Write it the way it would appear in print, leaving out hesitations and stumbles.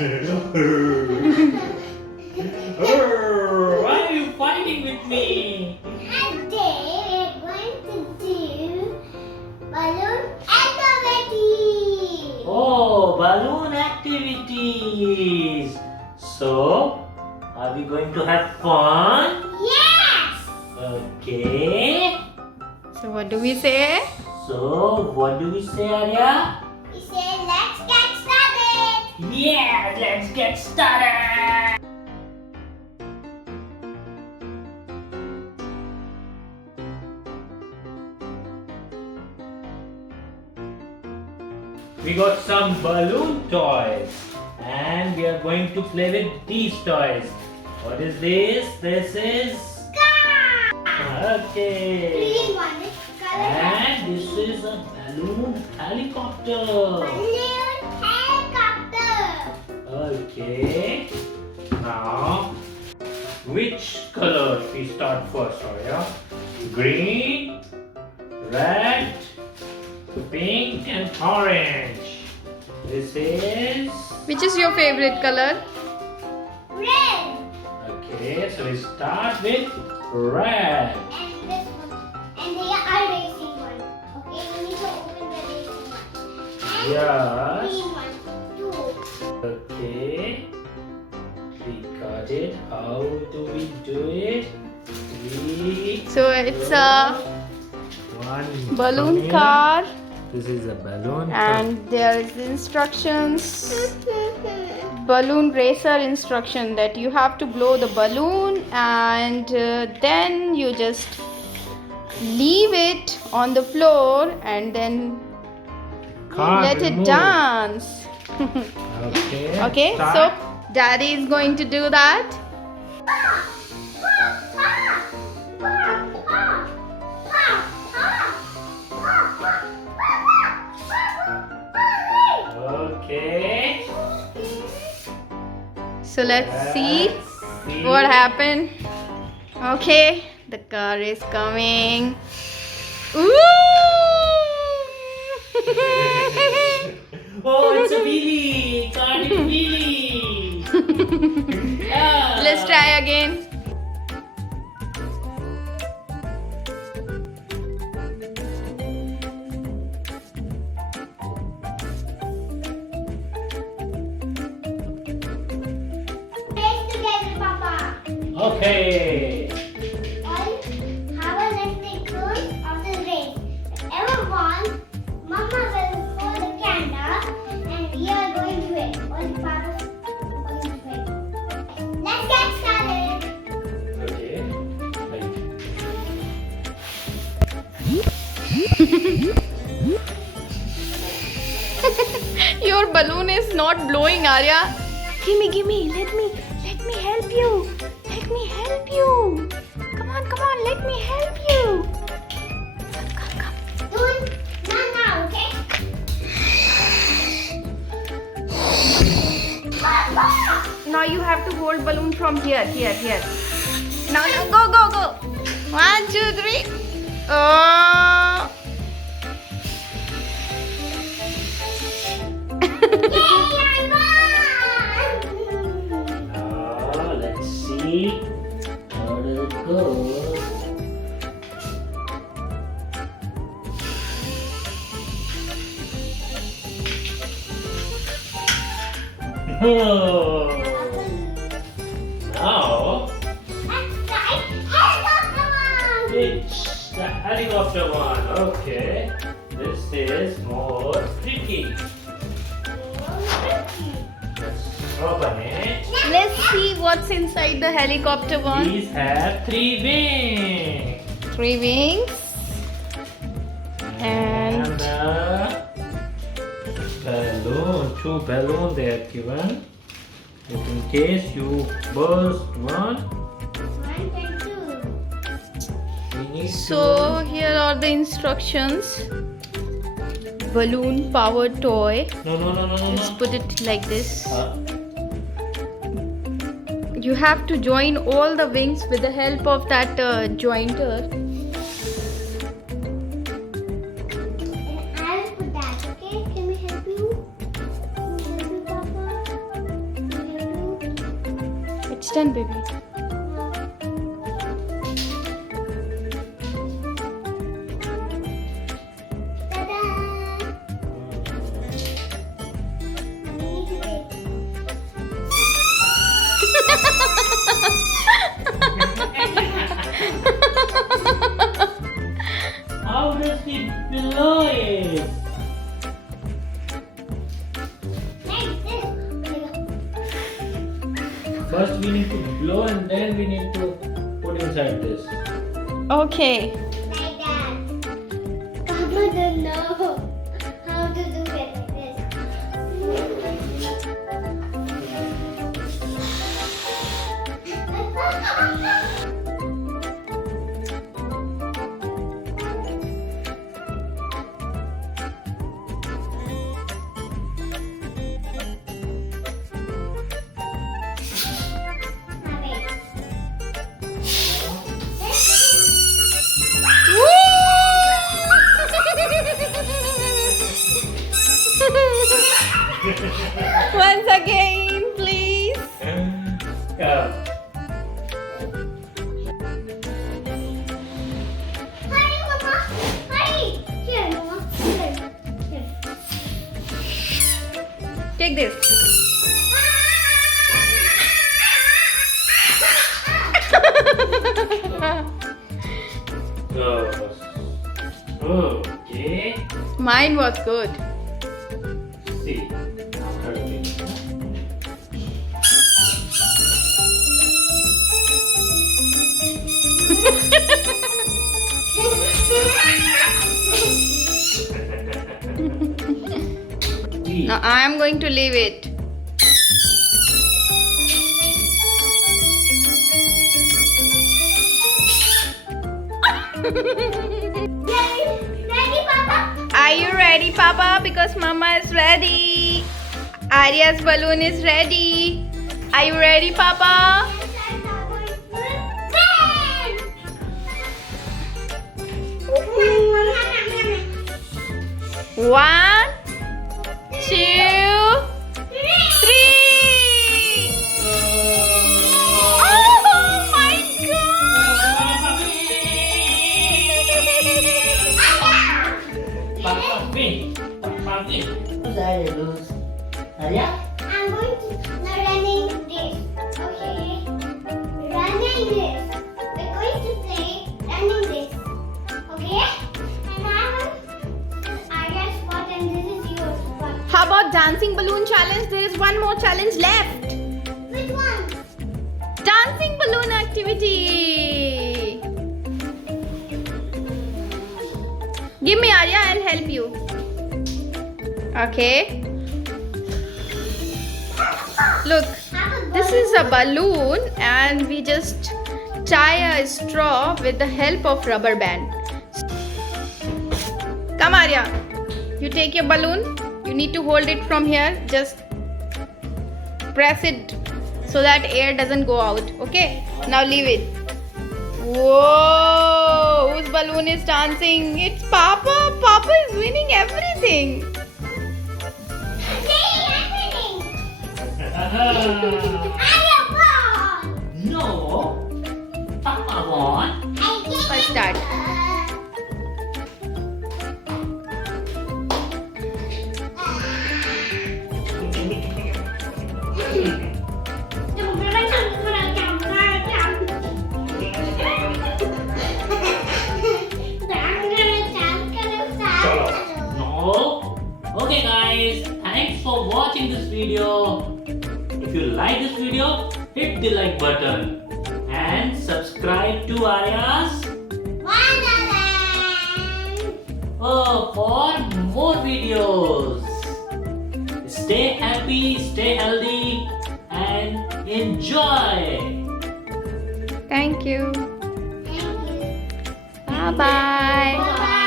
Why are you fighting with me? Today we're going to do balloon activity. Oh, balloon activities. So, are we going to have fun? Yes. Okay. So what do we say? So, what do we say, Arya? We say let's get started. Yeah, let's get started. We got some balloon toys and we are going to play with these toys. What is this? This is okay. Green one is color. And this is a balloon helicopter. Balloon helicopter. Okay. Now, which color we start first, Arya? Green, red, pink and orange. This is Which is your favorite color? Red. okay. So we start with red. And this one. And they are racing one. Okay, we need to open the racing one. And Yes. green one too. Okay. We got it. How do we do it? We So it's a one balloon coming. car This is a balloon and there is instructions. Balloon racer instruction that you have to blow the balloon and then you just leave it on the floor and then car let will it move. dance. Okay. Okay, Start. so daddy is going to do that. Okay. So let's see see. what happened. Okay, the car is coming. Ooh! Oh, it's a wheelie. Car is wheelie. Yeah. Let's try again. Race together, Papa. Okay. All have a let's take turns of the race. Whoever won, Mama will hold the candle and we are going to it. All the Papa's going to it. Let's get started. Okay. Your balloon is not blowing, Arya. Gimme, let me help you. Let me help you. Come on, let me help you. Come. Don't run now, okay? Papa! Now you have to hold balloon from here. Now, go. 1, 2, 3. Oh. Yay, I won! Now let's see how does it go. Oh. Now it's the helicopter one. Okay, this is more tricky. Let's open it. Let's see what's inside the helicopter one. These have 3 wings. 3 wings. And balloon, 2 balloons they are given. Just in case you burst one, we need so here are the instructions. Balloon powered toy. No. Just put it like this. Uh, You have to join all the wings with the help of that jointer. I'll put that, okay? Can we help you? Can we help you, Papa? It's done, baby. How does he blow it? First we need to blow and then we need to put inside this. Okay. Like that. Papa don't know how to do it like this. Once again, please. Yeah. Hurry, Mama! Hurry! Here, Mama. Here. Take this. Okay. Mine was good. See. After this. See. Now I am going to leave it. Ready, Papa? Are you ready, Papa? Because Mama is ready. Arya's balloon is ready. Are you ready, Papa? One, two, three. Oh my God! Papa win. Papa win. Who's Arya lose? Arya? I'm going to running this. Okay. Running this. We're going to play running this. Okay? And I have Arya's spot and this is your spot. How about dancing balloon challenge? There is one more challenge left. Which one? Dancing balloon activity. Give me Arya, I'll help you. Okay. Look, this is a balloon and we just tie a straw with the help of rubber band. Come Arya, you take your balloon. You need to hold it from here. Just press it so that air doesn't go out. Okay, now leave it. Whoa, whose balloon is dancing? It's Papa. Papa is winning everything. Arya won! No. Papa won. Let's start. No. Okay guys, thanks for watching this video. If you like this video, hit the like button and subscribe to Arya's for more videos. Stay happy, stay healthy and enjoy. Thank you. Thank you. Bye bye. Bye.